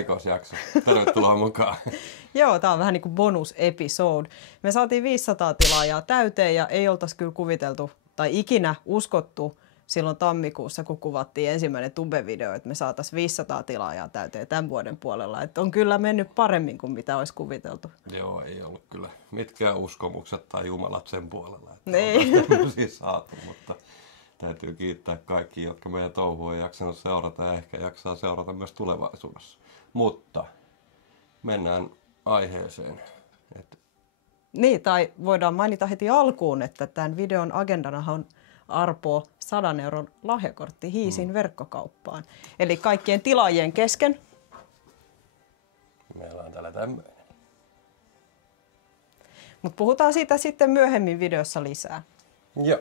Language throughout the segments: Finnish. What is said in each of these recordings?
erikoisjakso. Tervetuloa mukaan. Joo, tää on vähän niin kuin bonus-episode. Me saatiin 500 tilaajaa täyteen ja ei oltaisi kyllä kuviteltu tai ikinä uskottu silloin tammikuussa, kun kuvattiin ensimmäinen Tube-video, että me saataisiin 500 tilaajaa täyteen tämän vuoden puolella. Että on kyllä mennyt paremmin kuin mitä olisi kuviteltu. Joo, ei ollut kyllä mitkään uskomukset tai jumalat sen puolella. Että Niin. siis saatu, mutta täytyy kiittää kaikki, jotka meidän touhua on jaksanut seurata ja ehkä jaksaa seurata myös tulevaisuudessa. Mutta mennään aiheeseen. Niin, tai voidaan mainita heti alkuun, että tämän videon agendanahan on arpoa 100 euron lahjakortti Hiisin verkkokauppaan. Eli kaikkien tilaajien kesken. Meillä on täällä tämmöinen. Mutta puhutaan siitä sitten myöhemmin videossa lisää. Joo.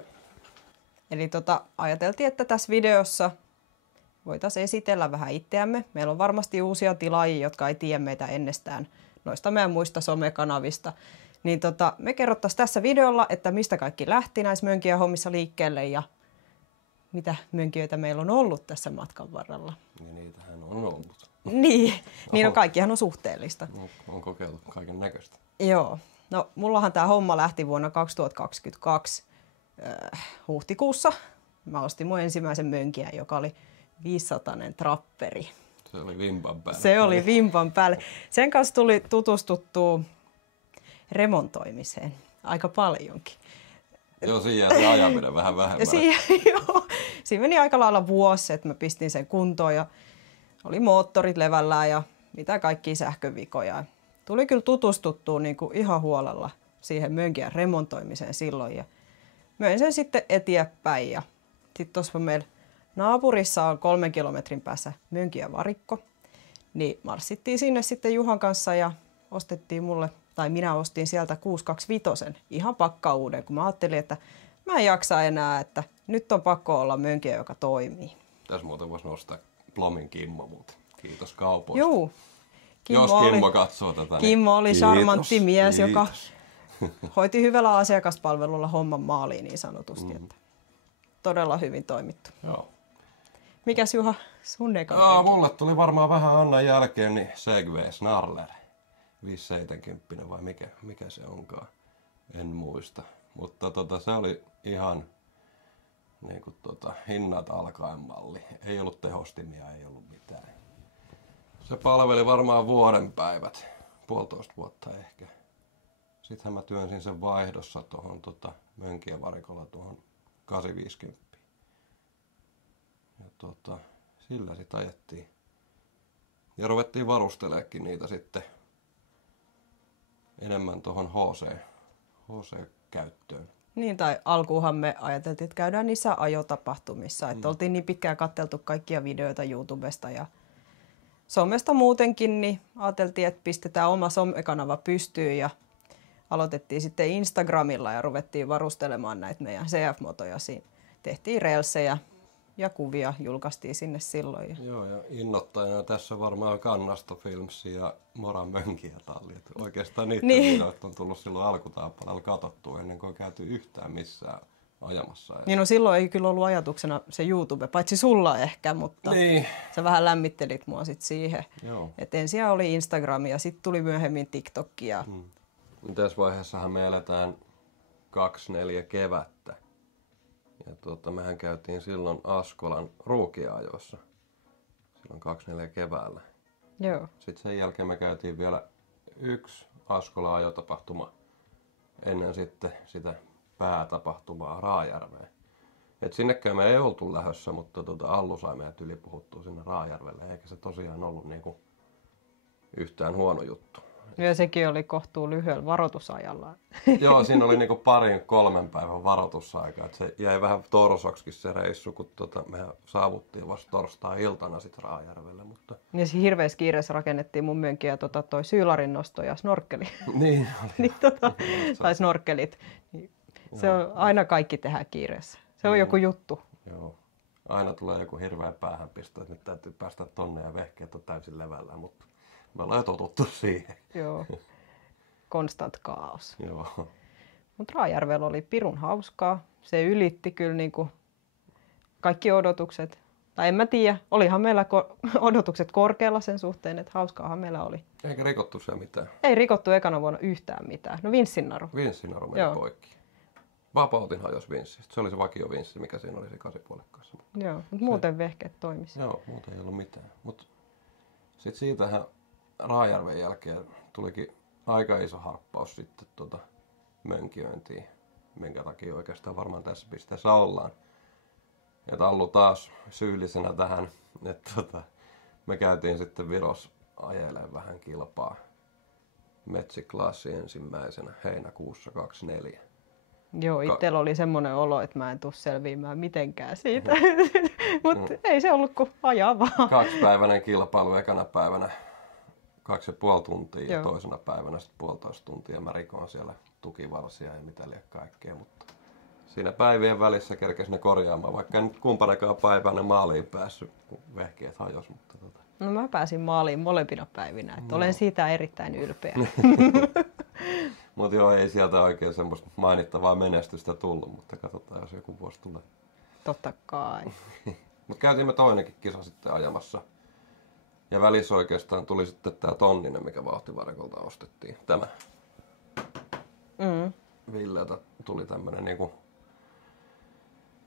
Eli ajateltiin, että tässä videossa voitaisiin esitellä vähän itseämme. Meillä on varmasti uusia tilaajia, jotka ei tiedä meitä ennestään noista meidän muista somekanavista. Niin me kerrottaisiin tässä videolla, että mistä kaikki lähti näissä mönkijähommissa liikkeelle ja mitä mönkijöitä meillä on ollut tässä matkan varrella. Ja niitähän on ollut. Niin no kaikkihan on suhteellista. On kokeiltu kaiken näköistä. Joo. No mullahan tämä homma lähti vuonna 2022 huhtikuussa. Mä ostin mun ensimmäisen mönkijän, joka oli 500-nen trapperi. Se oli vimpan päälle. Se oli vimpan päälle. Sen kanssa tuli tutustuttua remontoimiseen aika paljonkin. Joo, siinä jäi se ajaminen vähän vähemmän. Siinä meni aika lailla vuosi, että mä pistin sen kuntoon ja oli moottorit levällään ja mitä kaikkia sähkövikoja. Tuli kyllä tutustuttua niin kuin ihan huolella siihen mönkijän remontoimiseen silloin ja möin sen sitten eteenpäin. Ja sitten tuossa meillä naapurissa on 3 kilometrin päässä mönkijävarikko, niin marssittiin sinne sitten Juhan kanssa ja ostettiin mulle, tai minä ostin sieltä 625 ihan pakkauuden, kun mä ajattelin, että mä en jaksa enää, että nyt on pakko olla mönkiä, joka toimii. Tässä muuten voisi nostaa Plomin Kimmo muuten. Kiitos kaupoista. Juu. Jos Kimmo katsoo tätä. Kimmo oli charmantti mies, kiitos. joka hoiti hyvällä asiakaspalvelulla homman maaliin niin sanotusti. Että todella hyvin toimittu. Joo. Mikäs Juha sun eka? Mulle tuli varmaan vähän Annan jälkeen niin Segway Snarler. 570 vai mikä se onkaan. En muista. Mutta se oli ihan niin kuin hinnat alkaen malli. Ei ollut tehostimia, ei ollut mitään. Se palveli varmaan vuoden päivät. 1,5 vuotta ehkä. Sittenhän mä työnsin sen vaihdossa tuohon mönkijävarikolla tuohon 850. Ja sillä sit ajettiin. Ja ruvettiin varusteleekin niitä sitten enemmän tuohon HC-käyttöön. Niin, tai alkuunhan me ajateltiin, että käydään niissä ajotapahtumissa. Että oltiin niin pitkään katseltu kaikkia videoita YouTubesta ja somesta muutenkin, niin ajateltiin, että pistetään oma somekanava pystyyn ja aloitettiin sitten Instagramilla ja ruvettiin varustelemaan näitä meidän CF-motoja. Siinä tehtiin reelsejä ja kuvia julkaistiin sinne silloin. Joo, ja innoittajana tässä varmaan Kannasto Films ja Moran mönkijätalli. Oikeastaan niitä videoita on tullut silloin alkutaipaleella katsottua ennen kuin on käyty yhtään missään ajamassa. Niin no silloin ei kyllä ollut ajatuksena se YouTube, paitsi sulla ehkä, mutta niin. Sä vähän lämmittelit mua sit siihen. Joo. Et ensin oli Instagram ja sitten tuli myöhemmin TikTok. Tässä vaiheessahan me eletään 24 kevättä. Ja mehän käytiin silloin Askolan ruukiajoissa. Silloin 24 keväällä. Joo. Sitten sen jälkeen me käytiin vielä yksi Askolan ajotapahtuma ennen sitten sitä päätapahtumaa Raajärveen. Et sinnekään me ei oltu lähdössä, mutta Allu sai meidät ylipuhuttua sinne Raajärvelle, eikä se tosiaan ollut niinku yhtään huono juttu. Ja sekin oli kohtuu lyhyellä varoitusajalla. Joo, siinä oli niinku 2-3 päivän varoitusaika. Et se jäi vähän torsoksikin se reissu, kun mehän saavuttiin vasta torstai-iltana sit Raajärvelle. Mutta Ja siinä hirveässä kiireessä rakennettiin mun mönkkiä toi syylarin nosto ja snorkkeli. niin oli. Tai snorkkelit. Se on aina kaikki tehdään kiireessä. Se on joku juttu. Joo. Aina tulee joku hirveä päähänpisto, että nyt täytyy päästä tonne ja vehkeet on täysin levällä, mutta me ollaan jo totuttu siihen. Joo. Constant kaos. Joo. Mutta Raajärvellä oli pirun hauskaa. Se ylitti kyllä niinku kaikki odotukset. Tai en mä tiedä, olihan meillä odotukset korkealla sen suhteen, että hauskaahan meillä oli. Eikä rikottu se mitään? Ei rikottu ekana vuonna yhtään mitään. No vinssinaru. Vinssinaru meni poikki. Vapautin hajos vinssistä. Se oli se vakio vinssi, mikä siinä oli se 8,5 kanssa. Joo, mutta muuten vehkeet toimisi. Joo, muuten ei ollut mitään. Mutta sitten siitähän Raajärven jälkeen tulikin aika iso harppaus sitten mönkijöintiin, minkä takia oikeastaan varmaan tässä pisteessä ollaan. Ja Tallu taas syyllisenä tähän, että me käytiin sitten Virossa ajelemaan vähän kilpaa Metsiklassi ensimmäisenä heinäkuussa 24. Joo, itsellä oli semmoinen olo, että mä en tule selviämään mitenkään siitä, mutta ei se ollut kuin ajaa vaan. 2-päiväinen kilpailu, ekana päivänä 2,5 tuntia ja toisena päivänä sitten 1,5 tuntia. Mä rikoin siellä tukivarsia ja mitä liian kaikkea, mutta siinä päivien välissä kerkesi ne korjaamaan, vaikka en nyt kumpanakaan päivänä maaliin päässyt, kun vehkeet hajos. Mutta No mä pääsin maaliin molempina päivinä, että olen siitä erittäin ylpeä. Mutta joo, ei sieltä oikein semmoista mainittavaa menestystä tullut, mutta katsotaan, jos joku vuosi tulee. Totta kai. Mutta käytiin me toinenkin kisa sitten ajamassa. Ja välissä oikeastaan tuli sitten tää Tonninen, mikä Vauhtivarakolta ostettiin. Tämä. Villeltä tuli tämmönen niinku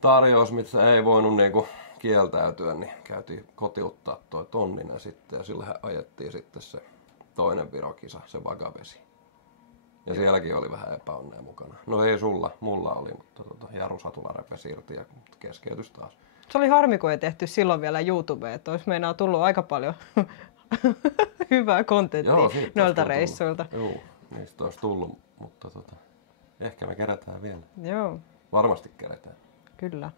tarjous, missä ei voinut niinku kieltäytyä, niin käytiin kotiuttaa toi Tonninen sitten. Ja sillähän ajettiin sitten se toinen Virokisa, se Vagavesi. Ja sielläkin oli vähän epäonnea mukana. No ei sulla, mulla oli, mutta Jaru Satula repesi irti ja keskeytys taas. Se oli harmi, kun ei tehty silloin vielä YouTubeen, että olisi meinaa tullut aika paljon hyvää kontenttia noilta reissuilta. Joo, niistä olisi tullut, mutta ehkä me kerätään vielä. Joo. Varmasti kerätään. Kyllä.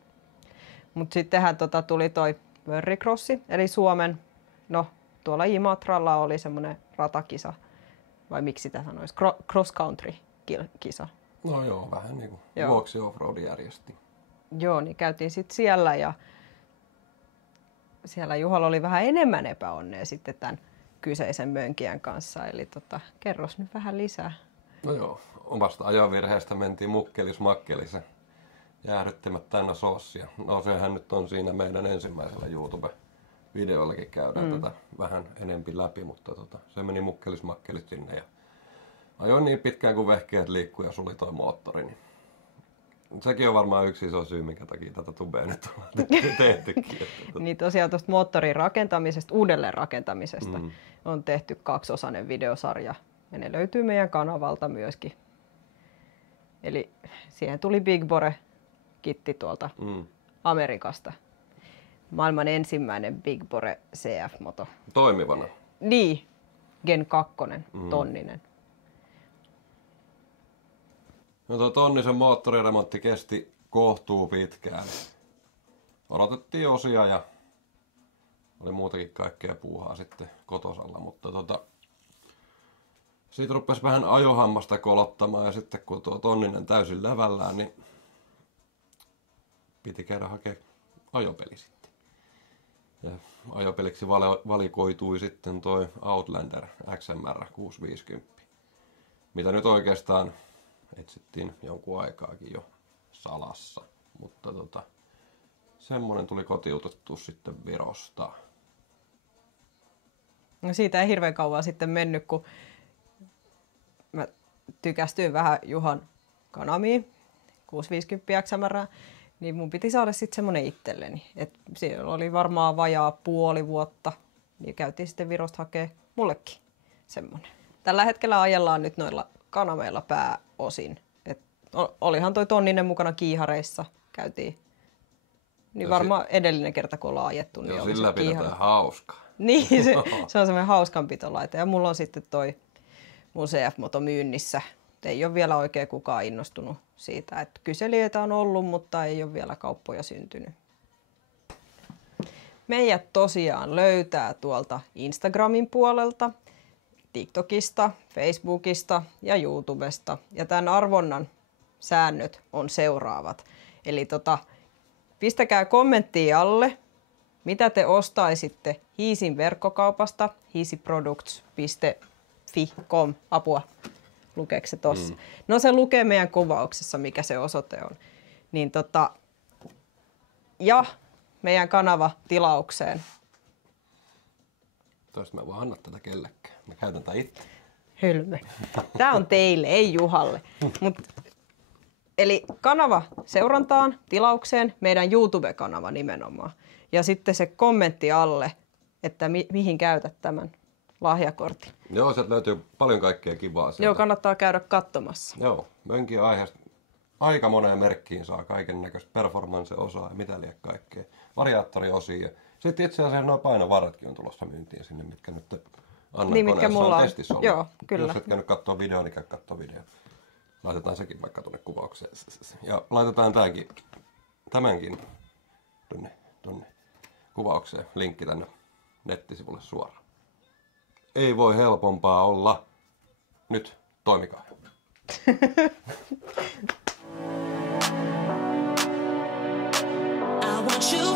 Mutta sittenhän tuli toi Vörrikrossi, eli Suomen, no tuolla Imatralla oli semmoinen ratakisa, vai miksi sitä sanoisi, cross country kisa. No joo, vähän niin kuin Vuoksi Offroad järjesti. Joo, niin käytiin sitten siellä ja siellä Juhalla oli vähän enemmän epäonnea sitten tämän kyseisen mönkijän kanssa. Eli kerros nyt vähän lisää. No joo, omasta ajovirheestä mentiin mukkelis-makkelis jäähdyttimät täynnä soossia. No sehän nyt on siinä meidän ensimmäisellä YouTube-videollakin käydään tätä vähän enempi läpi, mutta se meni mukkelis-makkelis sinne ja ajoin niin pitkään kuin vehkeet liikkuu ja suli toi moottori. Niin sekin on varmaan yksi iso syy, minkä takia tätä tubea nyt on tehtykin. Niin tosiaan tuosta moottorin rakentamisesta, uudelleen rakentamisesta on tehty 2-osainen videosarja ja ne löytyy meidän kanavalta myöskin. Eli siihen tuli Big Bore-kitti tuolta Amerikasta. Maailman ensimmäinen Big Bore CF-moto. Toimivana? Niin, Gen 2, tonninen. No tuo Tonnisen moottoriremontti kesti kohtuu pitkään. Odotettiin osia ja oli muutakin kaikkea puuhaa sitten kotosalla, mutta siitä rupesi vähän ajohammasta kolottamaan ja sitten kun tuo Tonninen täysin levällään, niin piti käydä hakemaan ajopeli sitten. Ja ajopeliksi valikoitui sitten toi Outlander XMR 650, mitä nyt oikeastaan etsittiin jonkun aikaakin jo salassa, mutta semmonen tuli kotiutettu sitten Virosta. No siitä ei hirveän kauan sitten mennyt, kun mä tykästyin vähän Juhan Kanamiin, 650 XMR, niin mun piti saada sitten semmonen itselleni. Et siellä oli varmaan vajaa puoli vuotta, niin käytiin sitten Virosta hakea mullekin semmonen. Tällä hetkellä ajellaan nyt noilla Kanameilla pääosin. Et olihan toi Tonninen mukana kiihareissa, käytiin. Niin varmaan edellinen kerta, kun ollaan ajettu, niin oli sillä pidetään hauskaa. Niin, se on semmoinen hauskanpitolaite. Ja mulla on sitten toi mun CF-moto myynnissä. Ei ole vielä oikein kukaan innostunut siitä. Että kyselijöitä on ollut, mutta ei ole vielä kauppoja syntynyt. Meidät tosiaan löytää tuolta Instagramin puolelta, TikTokista, Facebookista ja YouTubesta. Ja tämän arvonnan säännöt on seuraavat. Eli pistäkää kommenttia alle, mitä te ostaisitte Hiisin verkkokaupasta, hiisiproducts.fi.com. Apua, lukeeko se tossa? No se lukee meidän kuvauksessa, mikä se osoite on. Niin ja meidän kanava tilaukseen. Toista mä voin anna tätä kellekään. Mä käytän tätä itse. Hölmö. Tää on teille, ei Juhalle. Eli kanava seurantaan, tilaukseen, meidän YouTube-kanava nimenomaan. Ja sitten se kommentti alle, että mihin käytät tämän lahjakortin. Joo, sieltä löytyy paljon kaikkea kivaa sieltä. Joo, kannattaa käydä katsomassa. Joo, mönkin aiheesta aika moneen merkkiin saa kaiken näköistä performance-osaa ja mitä liian kaikkea. Variaattoriosia. Sitten itse asiassa nuo painovaratkin on tulossa myyntiin sinne, mitkä nyt Annan niin, mitkä mulla on on. testissä ollut. Joo, kyllä. Jos et käynyt katsoa videoa, niin käy katsoa video. Laitetaan sekin vaikka tuonne kuvaukseen. Ja laitetaan tämänkin tuonne kuvaukseen. Linkki tänne nettisivulle suoraan. Ei voi helpompaa olla. Nyt toimikaa. I want you.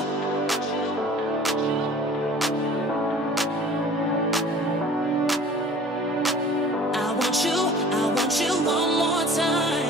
I want you one more time.